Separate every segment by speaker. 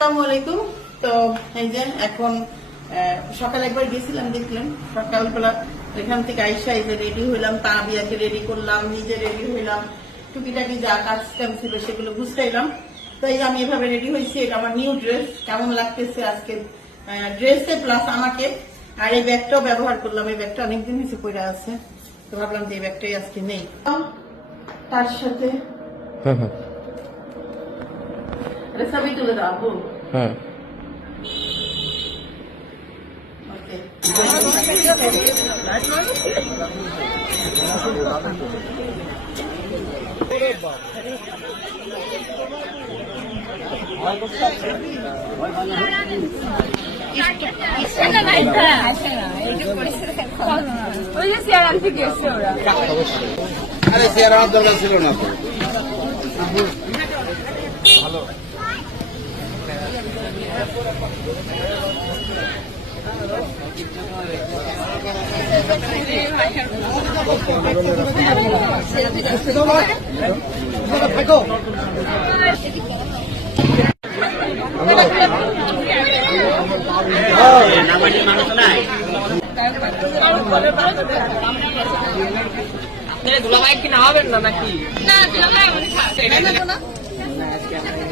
Speaker 1: আসসালামু আলাইকুম তো এই যে এখন সকালে একবার গেছিলাম দেখলাম সকালবেলা এখান থেকে আইসা এই যে রেডি হইলাম তাবিয়াকে রেডি করলাম নিজে রেডি হইলাম টুকিটাকি যা কাজ কাম ছিল সেগুলো বুঝতেইলাম তো এই যে আমি এভাবে রেডি হয়েছি এটা আমার নিউ ড্রেস কেমন লাগতেছে আজকে? ড্রেসে প্লাস আমাকে আর এই ব্যাগটাও ব্যবহার করলাম এই ব্যাগটা অনেকদিন হয়েছে পড়ে আছে তো ভাবলাম যে এই ব্যাগটাই আজকে নেই। তার সাথে
Speaker 2: হুম হুম
Speaker 1: আরে সবই তুলে দাও আপু।
Speaker 2: হুম
Speaker 1: Okay.
Speaker 3: ওই যে চেয়ার আনতে গেছে ওরা
Speaker 4: আরে চেয়ার আমার দরকার ছিল না তো
Speaker 3: দুলাভাই কি নামাবেন না নাকি? না দুলাভাই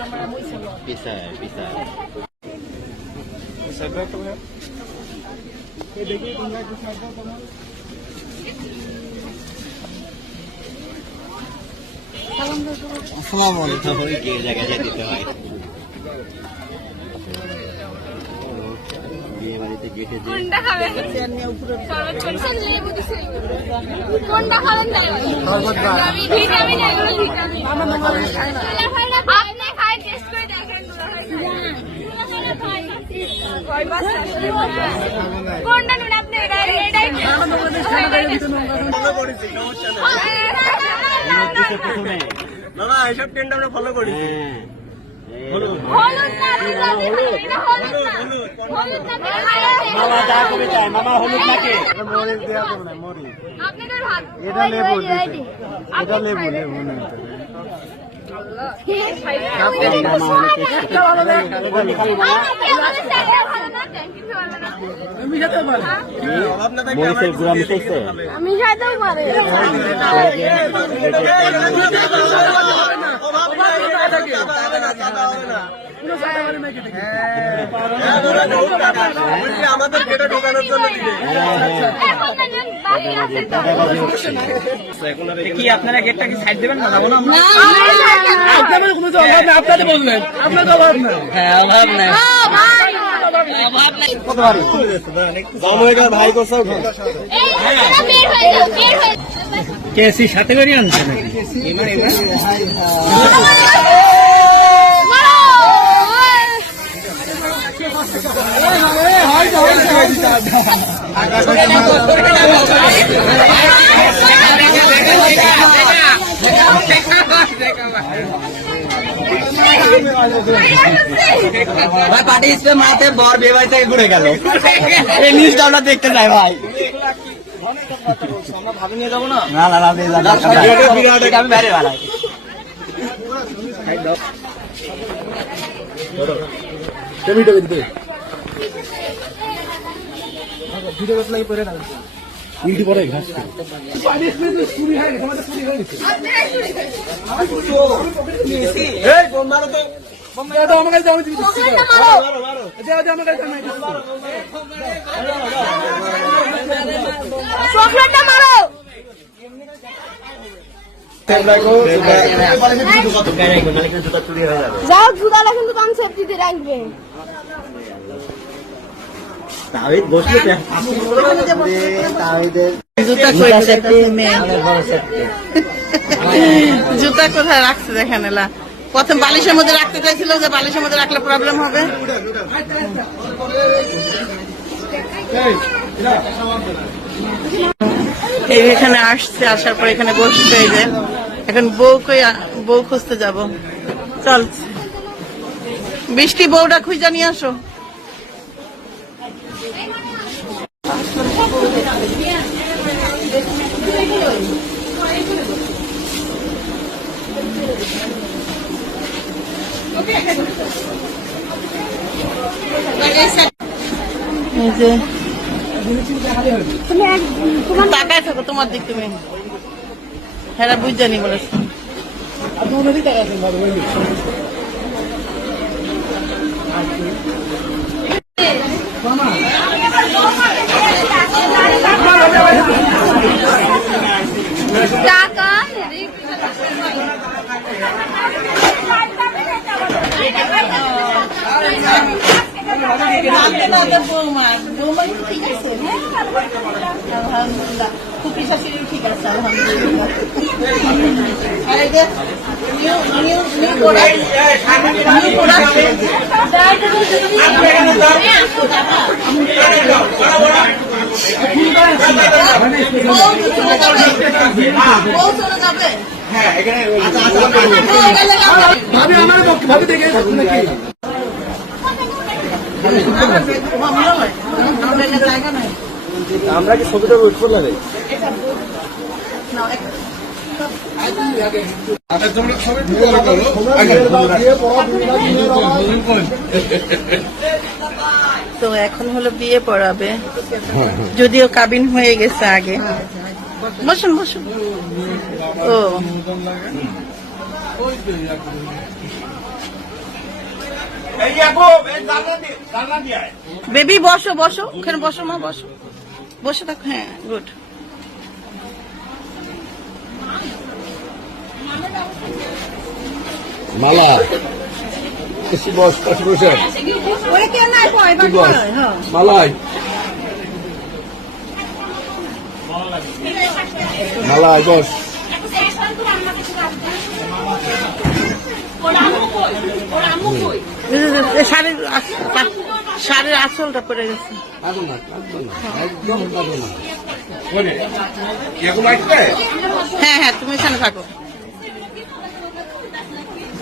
Speaker 3: আমাদের
Speaker 4: পিসায় পিসায় আসসালামু আলাইকুম ওই কে জায়গায় যেতে দিতে হয় বিয়ে বাড়িতে গেটে
Speaker 3: কোনটা খাবেন কোনটা খাবেন আমি ভিটামিন এগুলো ভিটামিন আপনি খাই টেস্ট করে দেখেন কোনটা নুন আপনি এটা এটাই
Speaker 5: না এসব ট্রেন্ড আমরা ফলো করি
Speaker 4: মামা যা করে যায় মামা হলুদ নাকি
Speaker 5: মরিচ দেওয়া করব না মরিচ এটা লেবু এটা লেবু লেবু না
Speaker 4: মরিচের গুঁড়া মিশাইছে
Speaker 3: আমি খাইতেও
Speaker 5: আমাদের পেটে ঢোকানোর জন্য
Speaker 6: কি আপনারা গেটটা কি সাইড দেবেন না যাব না আমরা
Speaker 5: আপনাদের বললেন আপনাদের অভাব নাই।
Speaker 6: হ্যাঁ অভাব নাই। কেসি সাথে করে আনছে নাকি
Speaker 4: ভাই পার্টি স্প্রে মাতে বর বিয়ে বাড়ি থেকে ঘুরে গেল। এই নিউজটা আমরা দেখতে চাই ভাই। না না না নিয়ে যাব আমি বাইরে বেড়াই।
Speaker 3: চকলেটটা মারো। যাও জুতাটা কিন্তু সেফটিতে রাখবে।
Speaker 4: তাহিদ বসলে তাহিদের
Speaker 1: জুতা কই জুতা কোথায় রাখছে দেখেন এলা। প্রথম বালিশের মধ্যে রাখতে চাইছিল যে বালিশের মধ্যে রাখলে প্রবলেম হবে। এই এখানে আসছে আসার পর এখানে বসছে এই যে। এখন বউ কই বউ খুঁজতে যাব। চল। বৃষ্টি বউটা খুঁজে নিয়ে আসো এই যে
Speaker 3: তুমি এক তোমার
Speaker 1: তাকায় থাকো তোমার দিক তুমি। হ্যাঁ বুঝজানি বলেছ।
Speaker 3: টাকা?
Speaker 1: ঠিক আছে আলহামদুলিল্লাহ।
Speaker 5: আমরা কি ছবিটা ওয়েট করলাম
Speaker 1: তো এখন হলো বিয়ে পড়াবে। যদিও কাবিন হয়ে গেছে আগে। বসুন বসুন। ও। বেবি, বসো বসো। ওখানে বসো মা, বসো। বসে থাকো হ্যাঁ গুড।
Speaker 5: মালা। এসি বস পাশে বসে? বস? মালাই। মালাই বস।
Speaker 1: শাড়ির আঁচলটা পড়ে গেছে। হ্যাঁ হ্যাঁ তুমি এখানে থাকো।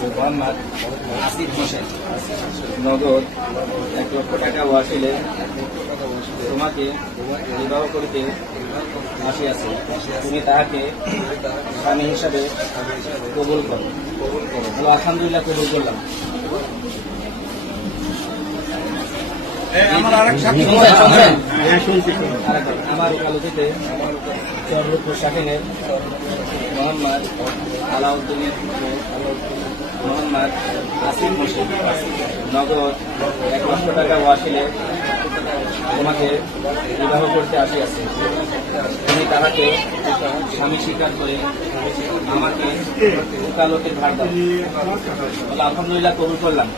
Speaker 4: মোহাম্মদ নগদ এক লক্ষ টাকা ওয়াসিলে তোমাকে বিবাহ করিতে আসিয়াছে। তুমি তাহাকে স্বামী হিসাবে কবুল করো। আলহামদুলিল্লাহ কবুল করলাম। শুনছেন? আরেকবার, আমার আলোচিতে সর্বোচ্চ শাহিনের মোহাম্মদ আলাউদ্দিনের মোহাম্মদ আসিফ হোসেন। নগদ এক লক্ষ টাকা ওয়াসিলে তোমাকে বিবাহ করতে আসিয়াছে। তুমি তাহাকে স্বামী স্বীকার করে আমাকে ওকালতের ভার দাও। আলহামদুলিল্লাহ কবুল করলাম।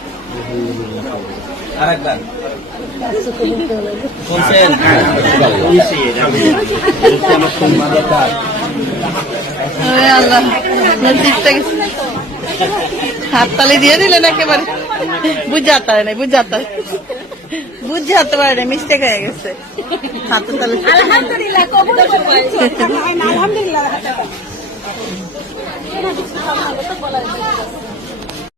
Speaker 1: আল্লাহ হাততালি দিয়ে দিলেন একেবারে। বুঝাতে হয় নাই বুঝাতে হয় বুঝাতে পারে না মিস্টেক হয়ে গেছে। হাততালি।
Speaker 3: আলহামদুলিল্লাহ আলহামদুলিল্লাহ।